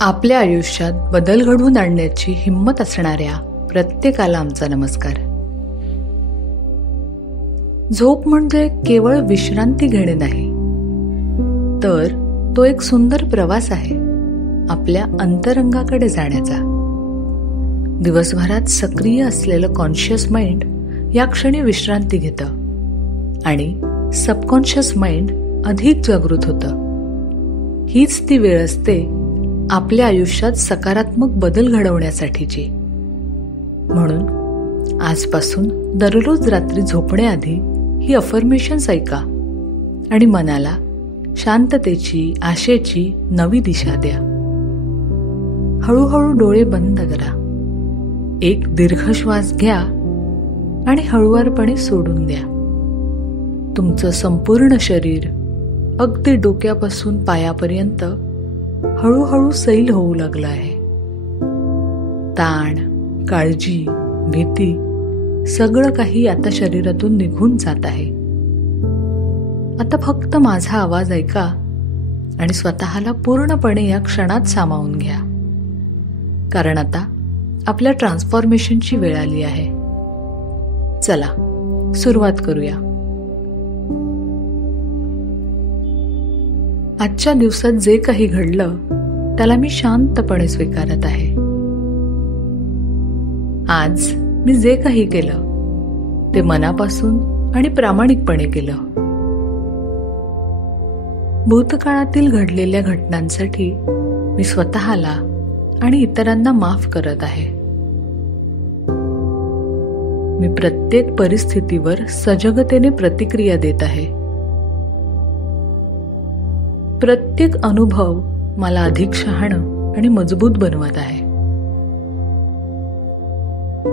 आपल्या आयुष्यात बदल घडवून आणण्याची हिंमत असणाऱ्या प्रत्येकाला आमचा नमस्कार. झोप म्हणजे केवळ विश्रांती घेणे नाही, तर तो एक सुंदर प्रवास आहे आपल्या अंतरंगाकडे जाण्याचा. दिवसभरात सक्रिय असलेलं कॉन्शियस माइंड या क्षणी विश्रांती घेतं आणि सबकॉन्शियस माइंड अधिक जागृत होतं. हीच ती वेळ असते आपल्या आयुष्यात सकारात्मक बदल घडवण्यासाठीची. म्हणून आजपासून दररोज रात्री झोपण्याआधी ही अफर्मेशन्स ऐका आणि मनाला शांततेची, आशेची नवी दिशा द्या. हळूहळू डोळे बंद करा, एक दीर्घ श्वास घ्या आणि हळुवारपणे सोडून द्या. तुमचं संपूर्ण शरीर अगदी डोक्यापासून पायापर्यंत हळूहळू सैल होऊ लागला आहे. ताण, काळजी, भीती सगळं काही आता शरीरातून निघून जात आहे. आता फक्त माझा आवाज ऐका आणि स्वतःला पूर्णपणे या क्षणात सामावून घ्या, कारण आता आपल्या ट्रान्सफॉर्मेशनची वेळ आली आहे. चला सुरुवात करूया. आजच्या दिवसात जे काही घडलं त्याला मी शांतपणे स्वीकारत आहे. आज मी जे काही केलं ते मनापासून आणि प्रामाणिकपणे केलं. भूतकाळातील घडलेल्या घटनांसाठी मी स्वतःला आणि इतरांना माफ करत आहे. मी प्रत्येक परिस्थितीवर सजगतेने प्रतिक्रिया देत आहे. प्रत्येक अनुभव मला अधिक शहाणं आणि मजबूत बनवत आहे.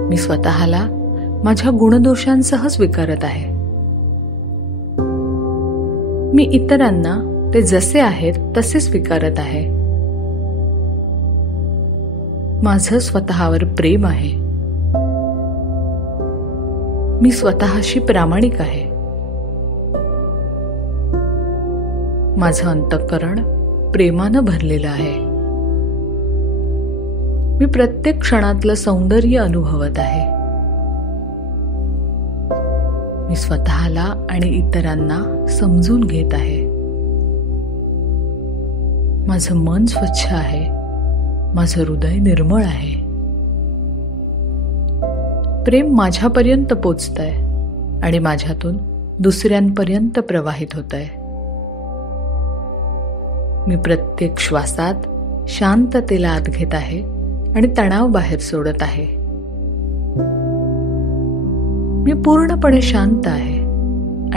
मी स्वतःला माझ्या गुणदोषांसह स्वीकारत आहे. मी इतरांना ते जसे आहेत तसे स्वीकारत आहे. माझं स्वतःवर प्रेम आहे. मी स्वतःशी प्रामाणिक आहे. माझं अंतःकरण प्रेमानं भरलेलं आहे. मी प्रत्येक क्षणातलं सौंदर्य अनुभवत आहे. मी स्वतःला आणि इतरांना समजून घेत आहे. माझं मन स्वच्छ आहे. माझं हृदय निर्मळ आहे. प्रेम माझ्यापर्यंत पोचतंय आणि माझ्यातून दुसऱ्यांपर्यंत प्रवाहित होतंय. मी प्रत्येक श्वासात शांततेला आत घेत आहे आणि तणाव बाहेर सोडत आहे. मी पूर्णपणे शांत आहे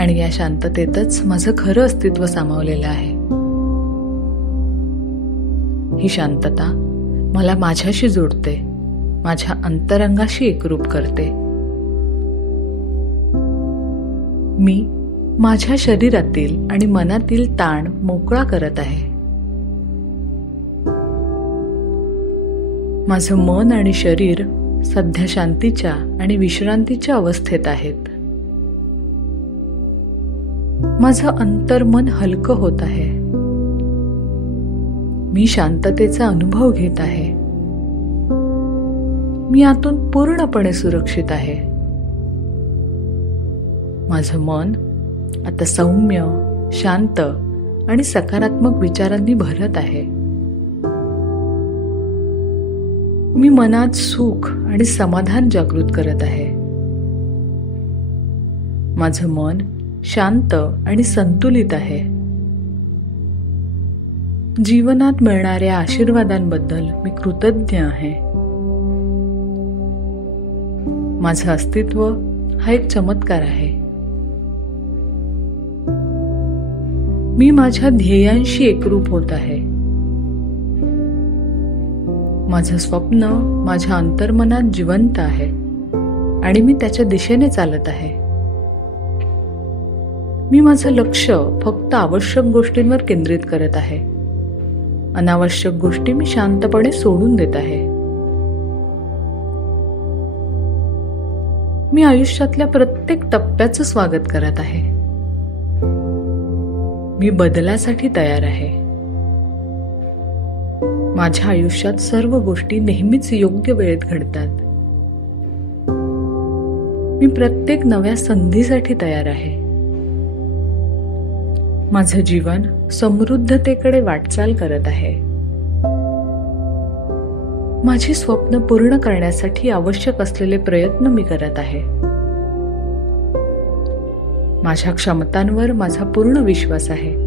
आणि या शांततेतच माझं खरं अस्तित्व सामावलेलं आहे. ही शांतता मला माझ्याशी जोडते, माझ्या अंतरंगाशी एकरूप करते. मी माझ्या शरीरातील आणि मनातील ताण मोकळा करत आहे. माझं मन आणि शरीर सध्या शांतीच्या आणि विश्रांतीच्या अवस्थेत आहेत. माझं अंतर्मन हलकं होत आहे. मी शांततेचा अनुभव घेत आहे. मी आतून पूर्णपणे सुरक्षित आहे. माझं मन आता सौम्य, शांत आणि सकारात्मक विचारांनी भरत आहे. मी मनात सुख आणि समाधान जागृत करत आहे. माझं मन शांत आणि संतुलित आहे. जीवनात मिळणाऱ्या आशीर्वादांबद्दल मी कृतज्ञ आहे. माझं अस्तित्व हा एक चमत्कार आहे. मी माझ्या ध्येयांशी एकरूप होत आहे. माझं स्वप्न माझ्या अंतर्मनात जिवंत आहे आणि मी त्याच्या दिशेने चालत आहे. मी माझं लक्ष फक्त आवश्यक गोष्टींवर केंद्रित करत आहे. अनावश्यक गोष्टी मी शांतपणे सोडून देत आहे. मी आयुष्यातल्या प्रत्येक टप्प्याचं स्वागत करत आहे. मी बदलासाठी तयार आहे. माझ्या आयुष्यात सर्व गोष्टी नेहमीच योग्य वेळेत घडतात. मी प्रत्येक नव्या संधीसाठी तयार आहे. माझं जीवन समृद्धतेकडे वाटचाल करत आहे. माझी स्वप्न पूर्ण करण्यासाठी आवश्यक असलेले प्रयत्न मी करत आहे. माझ्या क्षमतांवर माझा पूर्ण विश्वास आहे.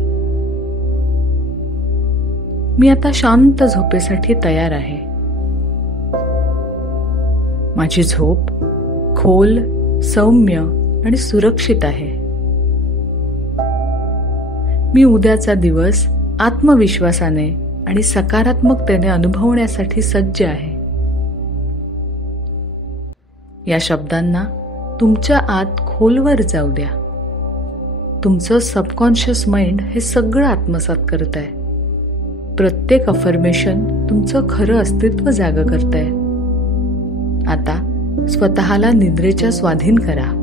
मी आता शांत झोपेसाठी तयार आहे. माझी झोप खोल, सौम्य आणि सुरक्षित आहे. मी उद्याचा दिवस आत्मविश्वासाने आणि सकारात्मकतेने अनुभवण्यासाठी सज्ज आहे. या शब्दांना तुमच्या आत खोलवर जाऊ द्या. तुमचं सबकॉन्शियस माइंड हे सगळं आत्मसात करत आहे. प्रत्येक अफर्मेशन तुमचं खरं अस्तित्व जागं करतंय. आता स्वतःला निद्रेच्या स्वाधीन करा,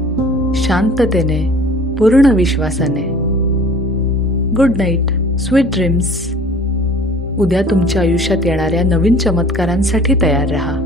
शांततेने, पूर्ण विश्वासाने. Good night, sweet dreams. उद्या तुमच्या आयुष्यात येणाऱ्या नवीन चमत्कारांसाठी तयार रहा.